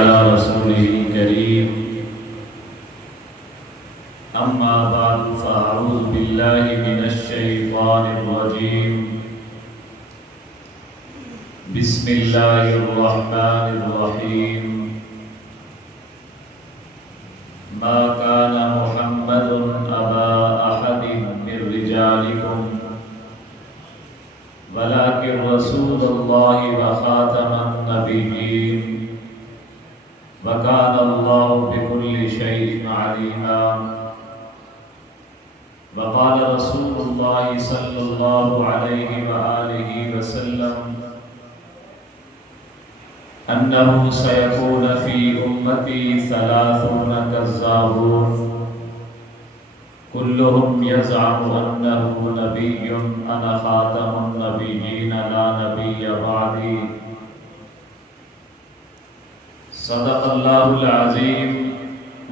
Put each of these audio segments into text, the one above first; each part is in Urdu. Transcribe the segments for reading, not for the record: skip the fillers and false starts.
على رسوله الكريم أما بعد فأعوذ بالله من الشيطان الرجيم بسم الله الرحمن الرحيم ما كان محمد أبا أحد من رجالكم ولكن رسول الله وخاتم النبيين وكان الله بكل شيء عليما وقال رسول الله صلى الله عليه وآله وسلم أنه سيكون في أمتي 30 كذابون كلهم يزعم أنه نبي أنا خاتم النبيين لا نبي بعدي صدق الله العظيم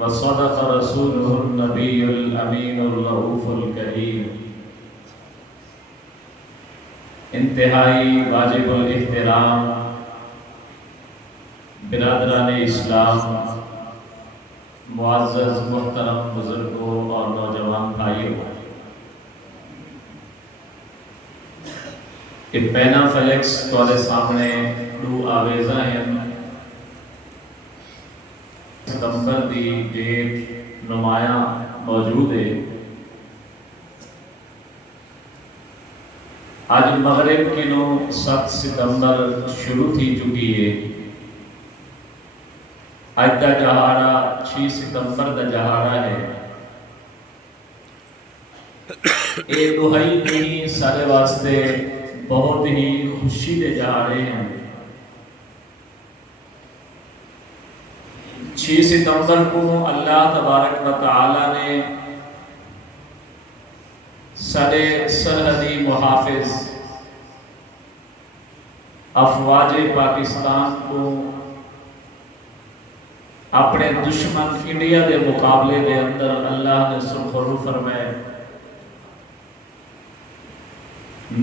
وصدق رسوله النبي الأمين الرؤوف الكريم انتہائی واجب الاحترام برادران اسلام، معزز محترم بزرگوں اور نوجوان بھائیوں، کہ پینا فلیکس تھوڑے سامنے دو آویزاں ہیں ستمبر دی ڈیٹ نمایاں موجود ہے۔ آج مغرب کی 7 ستمبر شروع تھی چکی ہے۔ اج دا جہاڑا 6 ستمبر دا جہاڑا ہے۔ یہ دہائی نہیں سارے واسطے بہت ہی خوشی دے جہاڑے ہیں۔ 6 ستمبر کو اللہ تبارک و تعالی نے سارے سرحدی محافظ افواج پاکستان کو اپنے دشمن انڈیا دے مقابلے دے اندر اللہ نے سرخرو فرمائے۔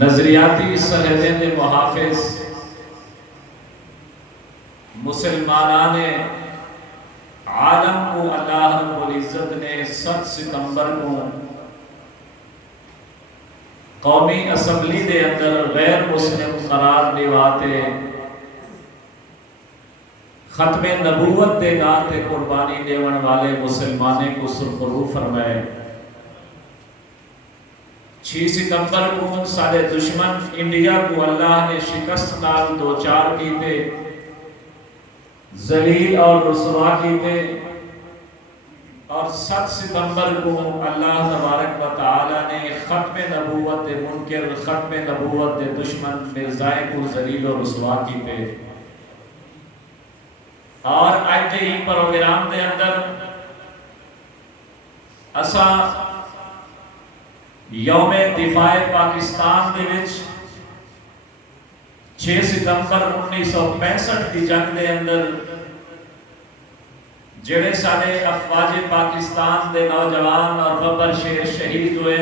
نظریاتی سرحدیں دے محافظ مسلمانان عالم کو اللہ رب العزت نے 7 ستمبر کو قومی اسمبلی دے اندر غیر مسلم قرار دیواتے ختم نبوت دے نام تے قربانی دیون والے مسلمانے کو سرخرو فرمائے۔ 6 ستمبر کو سارے دشمن انڈیا کو اللہ نے شکست نال 2-4 کیتے، ذلیل اور رسوا کیتے، اور 7 ستمبر کو اللہ تبارک و تعالی نے ختم نبوت دے منکر، ختم نبوت دے دشمن مرزائے کو ذلیل اور رسوا کیتے۔ اور آج ہی پروگرام دے اندر اسا یوم دفاع پاکستان دے وچ 6 ستمبر 1965 کی جنگ دے اندر جڑے سارے افواج پاکستان دے نوجوان اور ببر شیر شہید ہوئے،